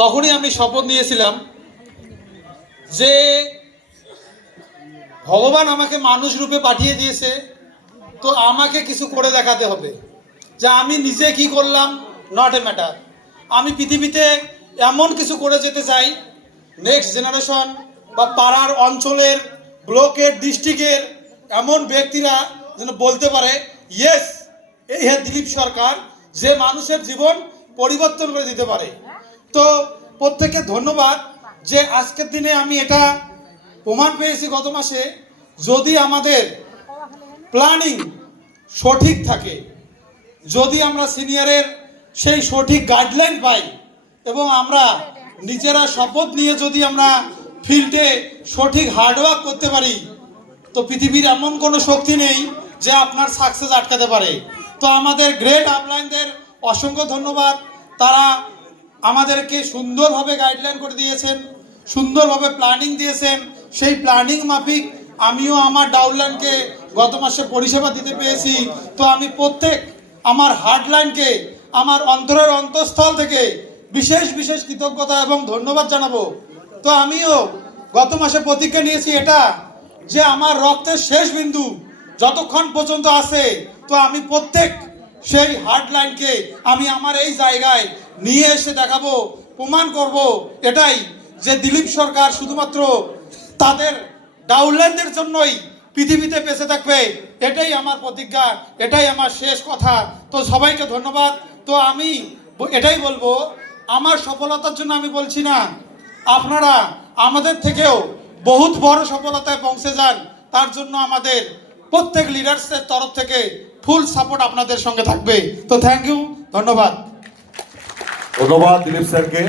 তখনই আমি শপথ নিয়েছিলাম যে ভগবান আমাকে মানুষ রূপে পাঠিয়ে দিয়েছে, তো আমাকে কিছু করে দেখাতে হবে। যে আমি নিজে কি করলাম নট এ ম্যাটার, আমি পৃথিবীতে এমন কিছু করে যেতে চাই, নেক্সট জেনারেশন বা পাড়ার অঞ্চলের ব্লকের ডিস্ট্রিক্টের এমন ব্যক্তিরা যেন বলতে পারে ইয়েস, এই হ্যাঁ দিলীপ সরকার, যে মানুষের জীবন পরিবর্তন করে দিতে পারে। তো প্রত্যেককে ধন্যবাদ যে আজকের দিনে আমি এটা প্রমাণ পেয়েছি গত মাসে। যদি আমাদের প্ল্যানিং সঠিক থাকে, যদি আমরা সিনিয়রের সেই সঠিক গাইডলাইন পাই এবং আমরা নিজেরা শপথ নিয়ে যদি আমরা ফিল্ডে সঠিক হার্ডওয়ার্ক করতে পারি, তো পৃথিবীর এমন কোনো শক্তি নেই যে আপনার সাকসেস আটকাতে পারে। তো আমাদের গ্রেট আপলাইনদের অসংখ্য ধন্যবাদ, তারা আমাদেরকে সুন্দরভাবে গাইডলাইন করে দিয়েছেন, সুন্দরভাবে প্ল্যানিং দিয়েছেন। সেই প্ল্যানিং মাফিক আমিও আমার ডাউনলাইনকে গত মাসে পরিষেবা দিতে পেরেছি। তো আমি প্রত্যেক আমার হার্ডলাইনকে আমার অন্তরের অন্তঃস্থল থেকে বিশেষ বিশেষ কৃতজ্ঞতা এবং ধন্যবাদ জানাবো। তো আমিও গত মাসে প্রতিজ্ঞা নিয়েছি এটা, যে আমার রক্তের শেষ বিন্দু যতক্ষণ পর্যন্ত আছে, তো আমি প্রত্যেক সেই হার্ডলাইনকে আমি আমার এই জায়গায় নিয়ে এসে দেখাবো, প্রমাণ করব এটাই যে দিলীপ সরকার শুধুমাত্র তাদের ডাউনলাইনদের জন্যই পৃথিবীতে বেঁচে থাকবে। এটাই আমার প্রতিজ্ঞা, এটাই আমার শেষ কথা। তো সবাইকে ধন্যবাদ। তো আমি এটাই বলবো, আমার সফলতার জন্য আমি বলছি না, আপনারা আমাদের থেকেও বহুত বড় সফলতায় পৌঁছে যান, তার জন্য আমাদের প্রত্যেক লিডার্সের তরফ থেকে ফুল সাপোর্ট আপনাদের সঙ্গে থাকবে। তো থ্যাংক ইউ, ধন্যবাদ। ধন্যবাদ দিলীপ স্যারকে।